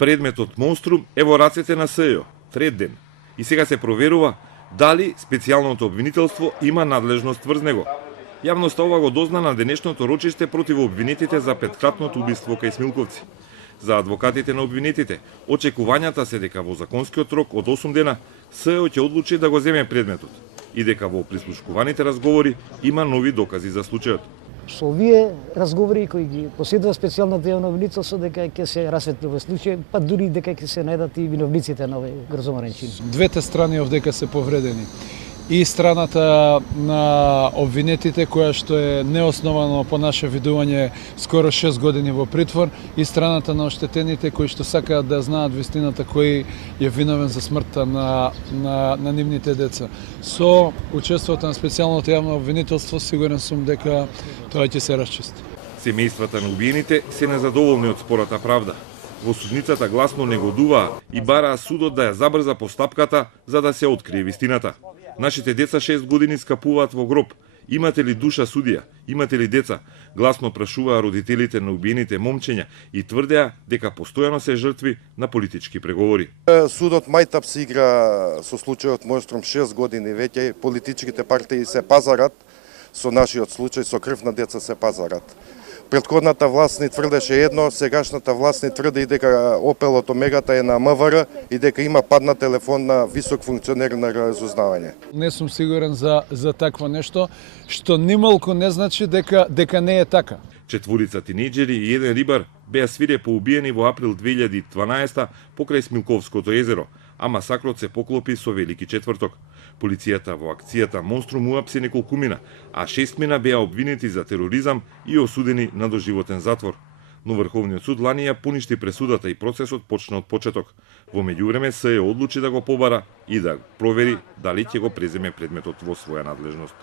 Предметот Монструм е во рацете на СЈО, трет ден, и сега се проверува дали специјалното обвинителство има надлежност врз него. Јавноста ова го дозна на денешното рочиште против обвинетите за петкратното убиство кај Смилковци. За адвокатите на обвинетите, очекувањата се дека во законскиот рок од 8 дена СЈО ќе одлучи да го земе предметот и дека во прислушкуваните разговори има нови докази за случајот. Со овие разговори кои ги поседува специјалната јавно обвинителство дека ќе се расветли овој случај, па дури дека ќе се најдат и виновниците на овој грозоморен чин. Двете страни овдека се повредени. И страната на обвинетите, која што е неосновано по наше видување скоро 6 години во притвор, и страната на оштетените кои што сакаат да знаат вистината кој е виновен за смртта на нивните деца. Со учеството на специјалното јавно обвинителство сигурен сум дека тоа ќе се расчисти. Семејствата на убиените се незадоволни од спората правда. Во судницата гласно негодуваа и бараа судот да ја забрза постапката за да се открие вистината. Нашите деца 6 години скапуваат во гроб. Имате ли душа судија? Имате ли деца? Гласно прашуваа родителите на убиените момчења и тврдеа дека постојано се жртви на политички преговори. Судот мајтап се игра со случајот Монструм 6 години веќе. Политичките партии се пазарат со нашиот случај, со крв на деца се пазарат. Претходната власт ни тврдеше едно, сегашната власт ни тврди дека Опелот Омегата е на МВР и дека има падна телефон на висок функционер на разузнавање. Не сум сигурен за такво нешто, што нималку не значи дека не е така. Четворица тинејџери и еден рибар беа свирепо убиени во април 2012 покрај Смилковското езеро, а масакрот се поклопи со Велики четврток. Полицијата во акцијата Монструм уапси неколкумина, а 6 мина беа обвинети за тероризам и осудени на доживотен затвор. Но Врховниот суд лани ја поништи пресудата и процесот почна од почеток. Во меѓувреме СЈО одлучи да го побара и да провери дали ќе го преземе предметот во своја надлежност.